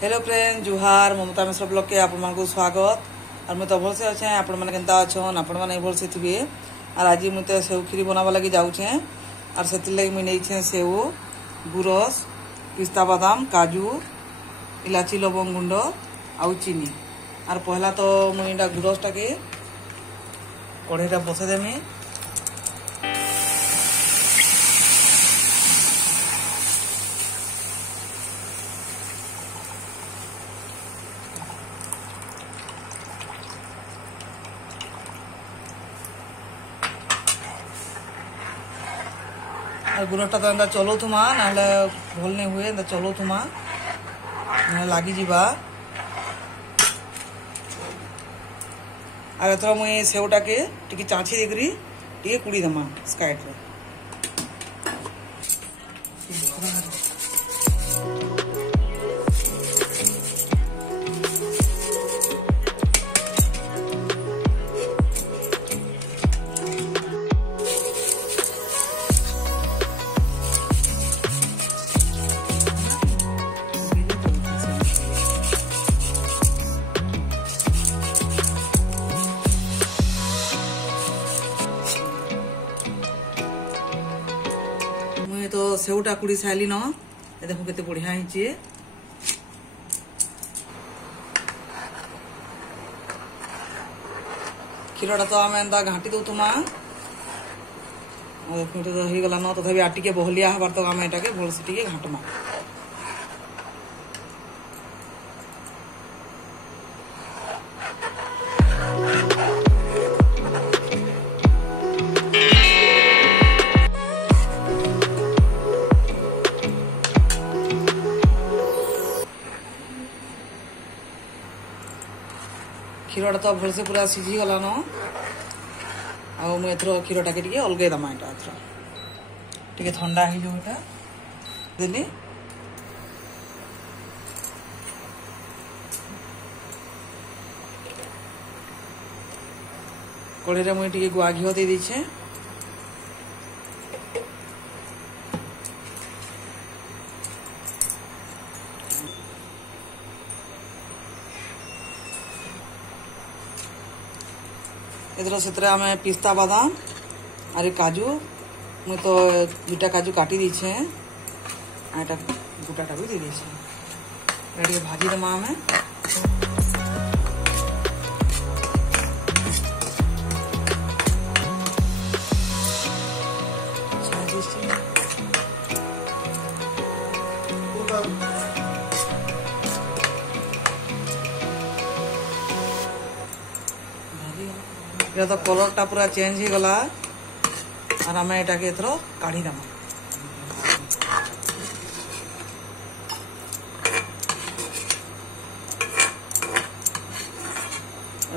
Hello friend जुहार ममता मिश्र blog के आपण मानक स्वागत। और मुझे तो भलसे अच्छे आपण मैंने केंता अच्छन आपण मैंने भलसे थे। और आज मुझे सेव खीरी बनावा लगी जाऊे और से लगी मुझे नहीं सेव गुरस पिस्ता बादाम काजू इलाची लवंग गुंड आउ चीनी। और पहला तो मुझे गुरसटा के कढ़ईटा बसईदेमी। गुरसटा तो चलाऊमा ना भल नहीं हुए चलाऊमा ना लगी जा। और एथर मुई सेवटा के टी चाची देकरी टी कुड़ी दमा स्काइट रे। तो सेवटा कुड़ी सारी न देखो केते बढ़िया हिचे। क्षीरटा तो आम एंता घाटी दौथुमा तो हो गला न तथापि आ टिके बहलिया हबार तो आम एटा के भलसे टिके घाटमा। क्षीरटा तो भलसे पूरा सीझी गला न आथर क्षीरटा के अलगे दमा एटा टे ठंडा हो जाऊटा देली। कढ़ईरे मुझे टे गुआ घी दे दीछे। इधर से आम पिस्ता बादाम और काजू मुझे तो दुटा काजू काटी दीछे एटा गोटाटा भी दे दीछे भाजी दमा आम। तो कलरटा पूरा चेंज हो गला और आम एटा के एथर काढ़ी दमा।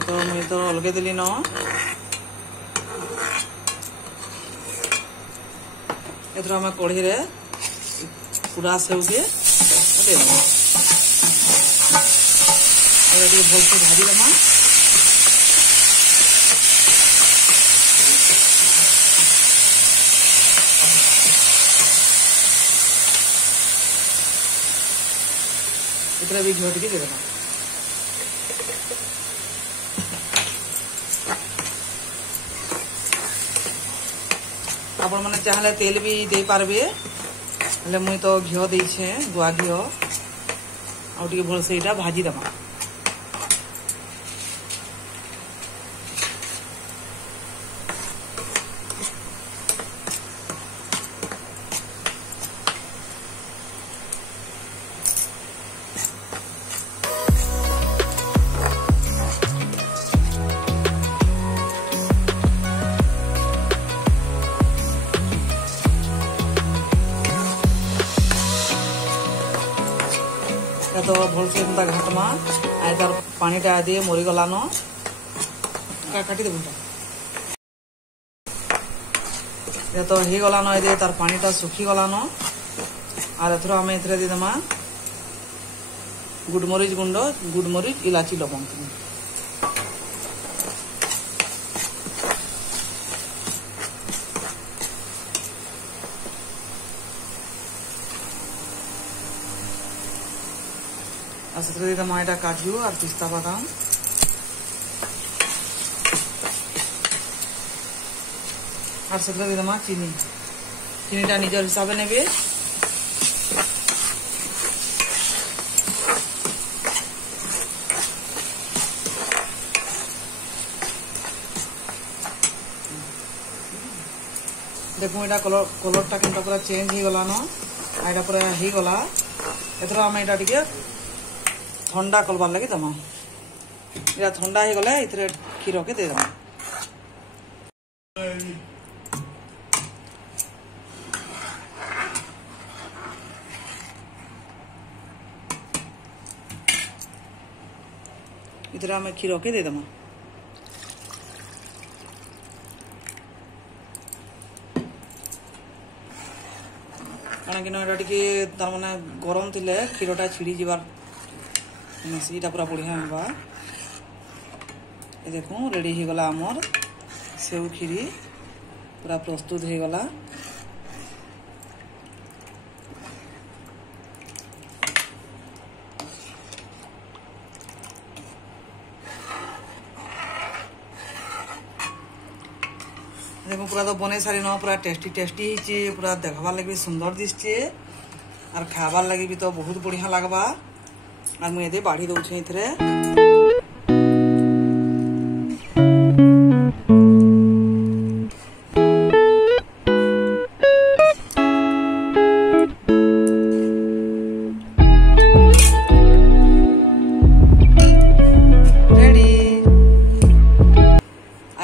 तो मुझे तो अलगे दिली न एथर आम कढ़ी रे पूरा सेव के भलसे भाजी दमा। इतना भी घी टे दे देना। आपण मैंने चाहले तेल भी दे पारबे मुई तो घी देछे गुआ घी आउ भलसे एटा भाजी दमा। तो भलसे घाटमा तार पानीटा दिए मरीगला न काटी देव तो हो गला न तार पानीटा सुखी गला न। और एथर आम एथरे देमा गुडमरीच गुंड गुडमरीच इलाची लवंग। और से दमा यहाँ काजू और पिस्ता बादाम और से दमा चीनी चीनीटा निजर हिसाब ने देखो यहाँ कलरटा के पूरा चेंज हो गला न यहाँ पूरा हो गला एथर आम यहाँ टे ठंडा करवार लगे दमा यहाँ ठंडा हो गले इतने क्षीर के देदमा इतने आम क्षीर के देदमा कारण कि तार माने गरम थिले क्षीरटा छिड़ी जीवार सीटा पूरा बढ़िया होगा ये देखो रेडी हो गला आमर सेव खीरी पूरा प्रस्तुत हो गला देखो पूरा तो बने सारी न पूरा टेस्टी टेस्टी पूरा देखबार लगे सुंदर दिशे और खाबार लगे भी तो बहुत बढ़िया लगवा और मुझे बाढ़ी दौचे इतरे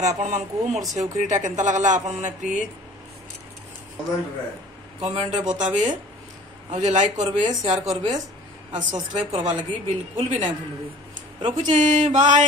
आपण मानकू मोर सेव खीरीटा केनता लागला आपण माने प्लीज कमेंट रे बताबे और जे लाइक करबे शेयर करबे और सब्सक्राइब करवा लगी बिल्कुल भी नहीं भूलबे रखुचे बाय।